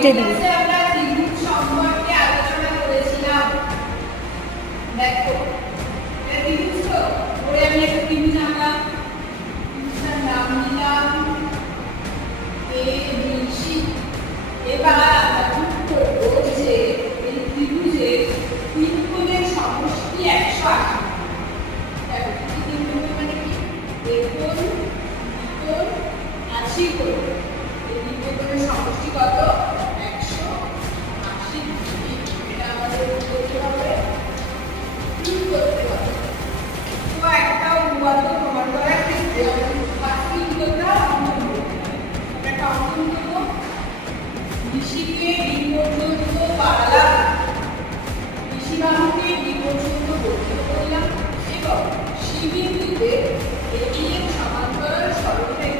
আমরা ত্রিভুজ সম্পর্কে আলোচনা করেছিলাম। দেখো ত্রিভুজ তো পরে আমি একটা ত্রিভুজ আঁকলাম, ত্রিভুজটার নাম দিলাম ABC। এবার আমরা ঠিক করবো যে এই ত্রিভুজের তিন কোণের সমষ্টি 180। দেখো তিন কোণ মানে কি, এই কোণ, কোণ, 80 কোণ। এই তিন কোণের সমষ্টি কত? 180 ডিগ্রি। এটা আমাদের করতে হবে, প্রুফ করতে হবে। তো একটা উপপাদ্য প্রমাণ করার ক্ষেত্রে আমাদের ফার্স্ট কি করতে হবে? অঙ্কন করতে হবে। আমরা একটা অঙ্কন করব। বিসিকে ডি পর্যন্ত বাড়ালাম, বিসি বাহুকে ডি পর্যন্ত বর্ধিত করলাম এবং সি বিন্দুতে এটি এর সমান্তরাল সরলরেখা